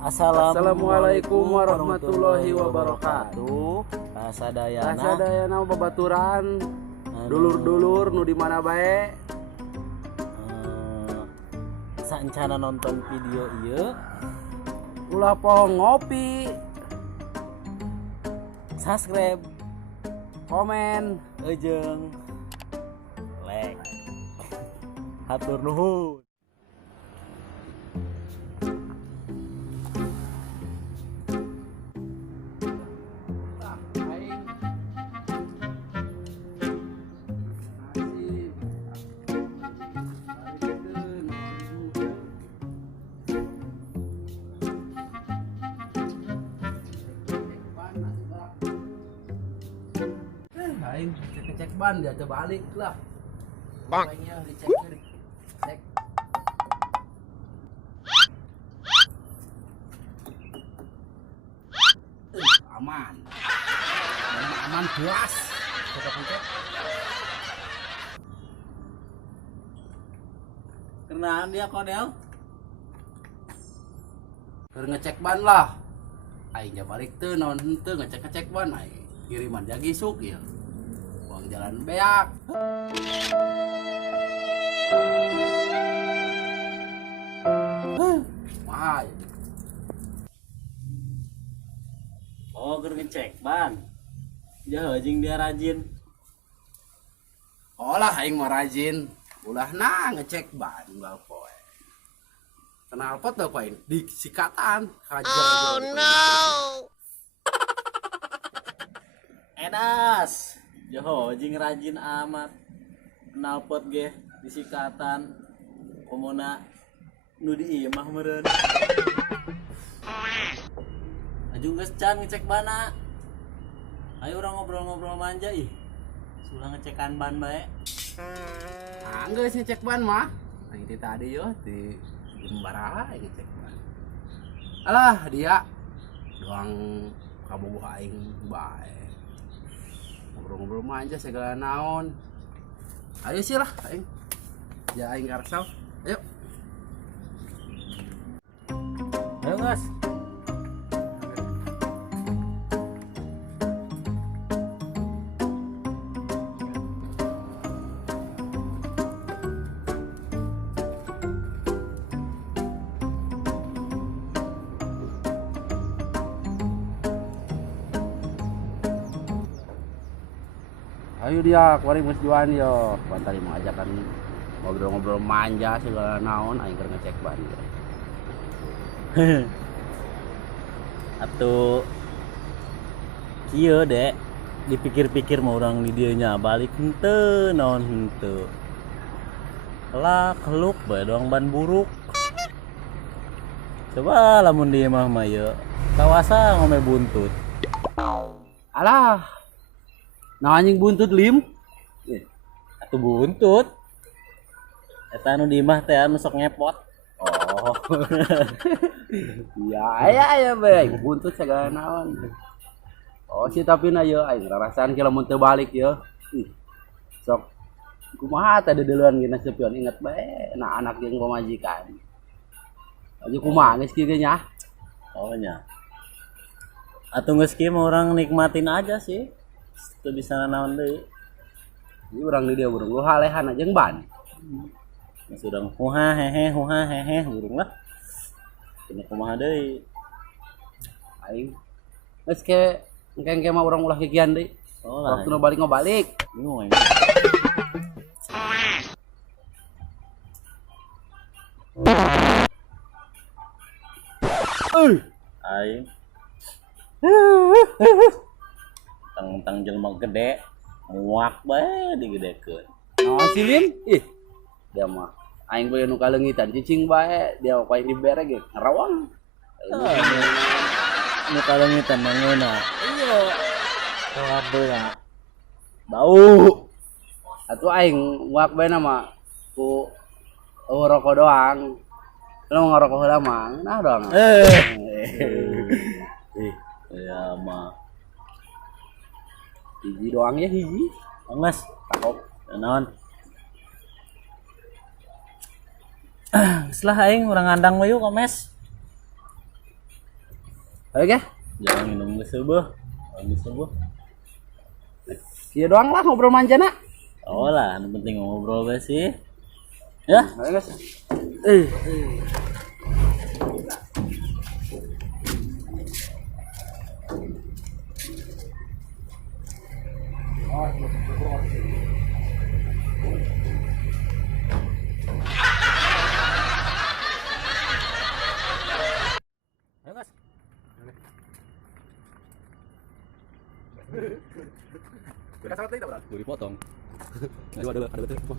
Assalamualaikum warahmatullahi wabarakatuh. Kasadayana babaturan dulur-dulur nu di mana bae. Saencana nonton video ieu Ulah pohon ngopi, subscribe, komen, ejeng, like. Hatur nuhun. Aing cek ban dia terbalik lah. Banknya dicek. Aman. Aman puas. Cek. Kenaan dia kodel? Keur ngecek ban lah. Aing ja balik teu naon henteu ngecek ban aing. Kiriman jagi suk ya. Uang jalan beak. Mahal. Oh, keur ngecek ban. Jah jeung dia rajin. Olah aing mah rajin. Ulah ngecek ban unggal poe. Kenal pot teu poe di sikatan. Oh no. Edas. Joho jeung rajin amat. Nalpot ge di sikatan. Komona nu di imah meureun. Aju geus can ngecek bana. Ayo urang ngobrol-ngobrol manja ih. Sulah ngecekan ban bae. Geus ngecek ban mah. Aing teh tadi yo di Jembara ngecek ban. Alah dia doang kabogoh aing bae. Ngobrol-ngobrol manja segala naon. Ayo sih lah aing. Ya aing karesal. Ayo. Ayo guys. Ayo dia kuari geus juan yo. Pan tadi mau ajakan ngobrol-ngobrol manja segala naon aing keur ngecek ban yo. Atuh kieu dek dipikir-pikir mau orang di dieu nya balik henteu naon henteu. Lah keluk bae doang ban buruk. Coba lamun di imah mah ye kawasa ngome buntut. Alah. Nah anjing buntut lim. Atuh buntut. Eta anu di imah teh anu sok ngepot. Oh. Iya bae buntut segala naon. Oh si tapi na ye aing rarasan ki lamun teu balik ye. Sok kumaha teh dedeuluan gina sepion inget bae na anak jeung pamajikan. Aja kumaha geus kieu nya. Oh nya. Atuh geus kieu mah urang nikmatin aja sih. Teu bisa naon deui. Ieu urang di dieu urang lu halehan jeung ban. Sudah huha hehe urang lah. Teu kumaha deui. Aing geus ke engke mah urang ulah kikian deui. Oh lah. Waktuna balik ngobalik. Bingung aing. Aing. Tang jelema gede muak bae digedekeun. Naon si Lim? Ih. Dia mah aing bae nu kaleungitan cicing bae, dia paling dibere ge ngarawang. Nu kalengitan mangeuna. Iya. Waduh. Bau. Atuh aing muak bae mah ku rokok doang. Kalau ngerokok heula mah nah doang. Ya mah. Hiji doang ya hiji. Nges. Takok. Naon? Setelah aing urang ngandang mah yuk, Mes. Oke. Jangan minum geus subuh. Kieu doang lah ngobrol manjana. Oh lah, yang penting ngobrol bae sih. Ya, Ayo guys. ayo Mas. Kita salat tadi tak Gue dipotong. Ada betul.